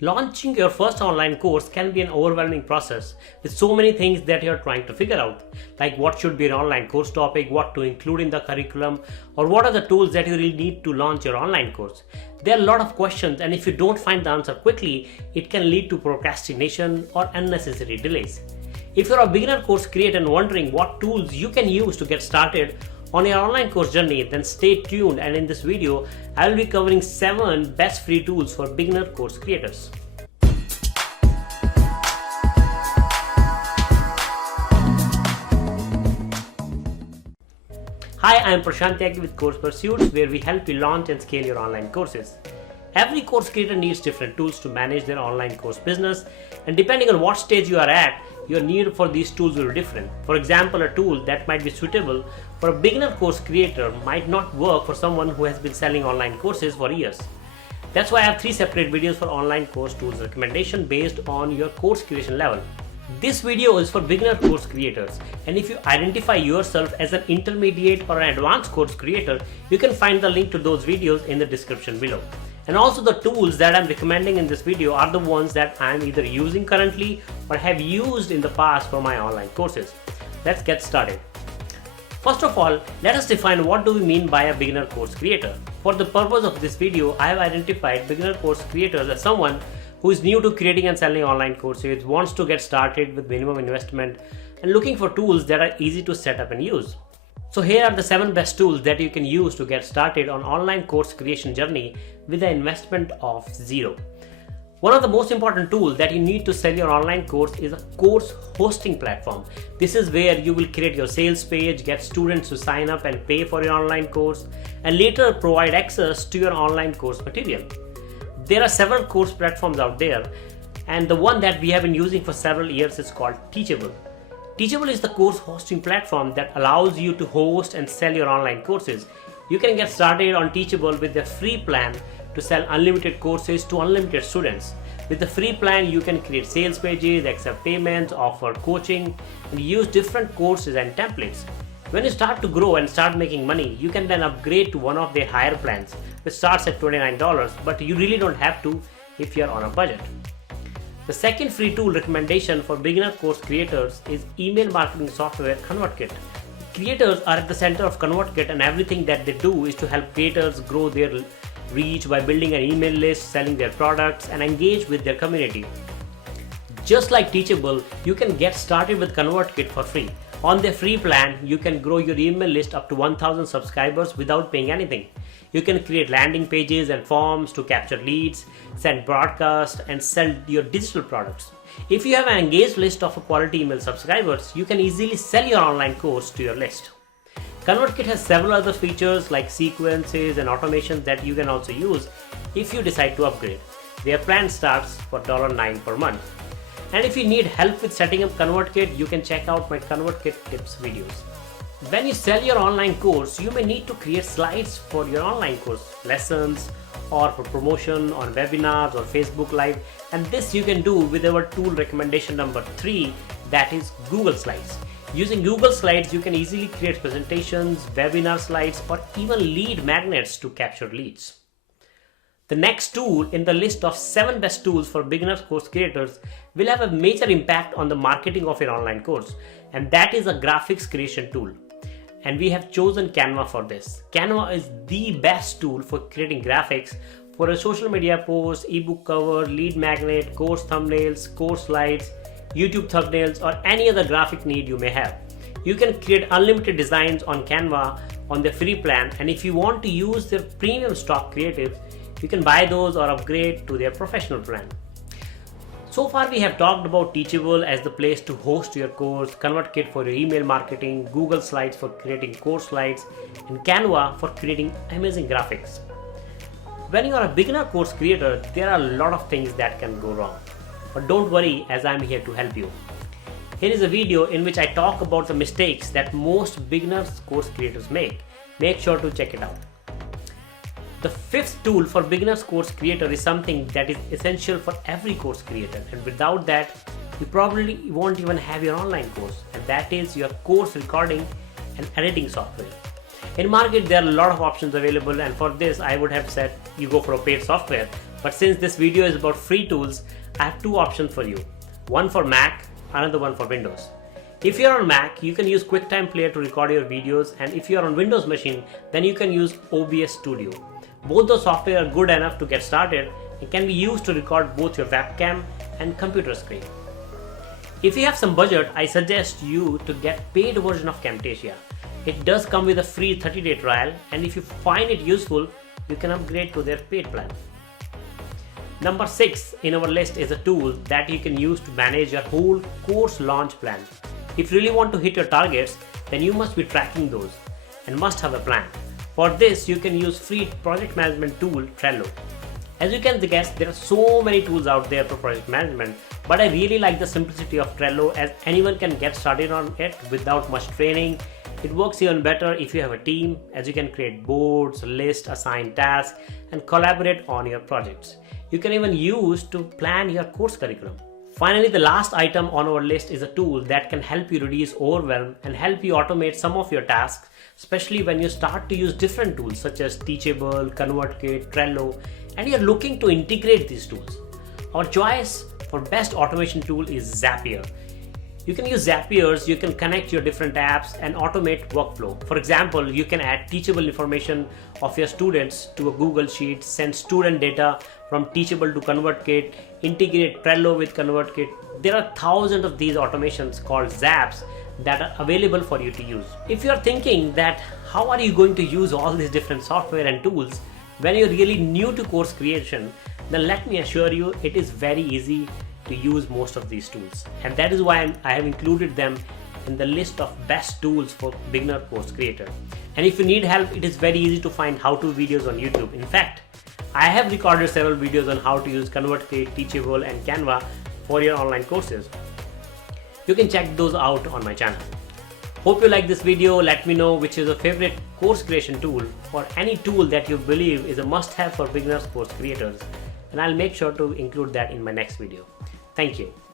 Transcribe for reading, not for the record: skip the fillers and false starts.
Launching your first online course can be an overwhelming process with so many things that you're trying to figure out, like what should be an online course topic, what to include in the curriculum, or what are the tools that you really need to launch your online course. There are a lot of questions, and if you don't find the answer quickly, it can lead to procrastination or unnecessary delays. If you're a beginner course creator and wondering what tools you can use to get started on your online course journey, then stay tuned, and in this video, I will be covering 7 best free tools for beginner course creators. Hi, I am Prashant Tyagi with Course Pursuits, where we help you launch and scale your online courses. Every course creator needs different tools to manage their online course business, and depending on what stage you are at, your need for these tools will be different. For example, a tool that might be suitable for a beginner course creator might not work for someone who has been selling online courses for years. That's why I have 3 separate videos for online course tools recommendation based on your course creation level. This video is for beginner course creators, and if you identify yourself as an intermediate or an advanced course creator, you can find the link to those videos in the description below. And also, the tools that I'm recommending in this video are the ones that I'm either using currently or have used in the past for my online courses. Let's get started. First of all, let us define what do we mean by a beginner course creator. For the purpose of this video, I have identified beginner course creators as someone who is new to creating and selling online courses, wants to get started with minimum investment, and looking for tools that are easy to set up and use. So here are the 7 best tools that you can use to get started on online course creation journey with an investment of 0. One of the most important tools that you need to sell your online course is a course hosting platform. This is where you will create your sales page, get students to sign up and pay for your online course, and later provide access to your online course material. There are several course platforms out there, and the one that we have been using for several years is called Teachable. Teachable is the course hosting platform that allows you to host and sell your online courses. You can get started on Teachable with the free plan to sell unlimited courses to unlimited students. With the free plan, you can create sales pages, accept payments, offer coaching, and use different courses and templates. When you start to grow and start making money, you can then upgrade to one of their higher plans, which starts at $29, but you really don't have to if you're on a budget. The second free tool recommendation for beginner course creators is email marketing software ConvertKit. Creators are at the center of ConvertKit, and everything that they do is to help creators grow their reach by building an email list, selling their products, and engage with their community. Just like Teachable, you can get started with ConvertKit for free. On their free plan, you can grow your email list up to 1,000 subscribers without paying anything. You can create landing pages and forms to capture leads, send broadcasts, and sell your digital products. If you have an engaged list of quality email subscribers, you can easily sell your online course to your list. ConvertKit has several other features like sequences and automations that you can also use if you decide to upgrade. Their plan starts for $9 per month. And if you need help with setting up ConvertKit, you can check out my ConvertKit tips videos. When you sell your online course, you may need to create slides for your online course, lessons, or for promotion on webinars or Facebook Live, and this you can do with our tool recommendation number 3, that is Google Slides. Using Google Slides, you can easily create presentations, webinar slides, or even lead magnets to capture leads. The next tool in the list of 7 best tools for beginner course creators will have a major impact on the marketing of your online course, and that is a graphics creation tool. And we have chosen Canva for this. Canva is the best tool for creating graphics for a social media post, ebook cover, lead magnet, course thumbnails, course slides, YouTube thumbnails, or any other graphic need you may have. You can create unlimited designs on Canva on the free plan, and if you want to use their premium stock creatives, you can buy those or upgrade to their professional plan. So far we have talked about Teachable as the place to host your course, ConvertKit for your email marketing, Google Slides for creating course slides, and Canva for creating amazing graphics. When you are a beginner course creator, there are a lot of things that can go wrong. But don't worry, as I'm here to help you. Here is a video in which I talk about the mistakes that most beginners course creators make. Make sure to check it out. The 5th tool for beginners course creator is something that is essential for every course creator, and without that, you probably won't even have your online course, and that is your course recording and editing software. In market, there are a lot of options available, and for this, I would have said you go for a paid software. But since this video is about free tools, I have two options for you. One for Mac, another one for Windows. If you're on Mac, you can use QuickTime Player to record your videos, and if you're on Windows machine, then you can use OBS Studio. Both the software are good enough to get started and can be used to record both your webcam and computer screen. If you have some budget, I suggest you to get paid version of Camtasia. It does come with a free 30-day trial, and if you find it useful, you can upgrade to their paid plan. Number 6 in our list is a tool that you can use to manage your whole course launch plan. If you really want to hit your targets, then you must be tracking those and must have a plan. For this, you can use free project management tool Trello. As you can guess, there are so many tools out there for project management, but I really like the simplicity of Trello, as anyone can get started on it without much training. It works even better if you have a team, as you can create boards, lists, assign tasks, and collaborate on your projects. You can even use to plan your course curriculum. Finally, the last item on our list is a tool that can help you reduce overwhelm and help you automate some of your tasks, especially when you start to use different tools such as Teachable, ConvertKit, Trello, and you're looking to integrate these tools. Our choice for best automation tool is Zapier. You can use Zapier, you can connect your different apps and automate workflow. For example, you can add teachable information of your students to a Google Sheet, send student data from Teachable to ConvertKit, integrate Trello with ConvertKit. There are thousands of these automations called Zaps that are available for you to use. If you are thinking that how are you going to use all these different software and tools when you're really new to course creation, then let me assure you it is very easy to use most of these tools, and that is why I have included them in the list of best tools for beginner course creator. And if you need help, it is very easy to find how-to videos on YouTube. In fact, I have recorded several videos on how to use ConvertKit, Teachable, and Canva for your online courses. You can check those out on my channel. Hope you like this video. Let me know which is your favorite course creation tool, or any tool that you believe is a must-have for beginners course creators, and I'll make sure to include that in my next video. Thank you.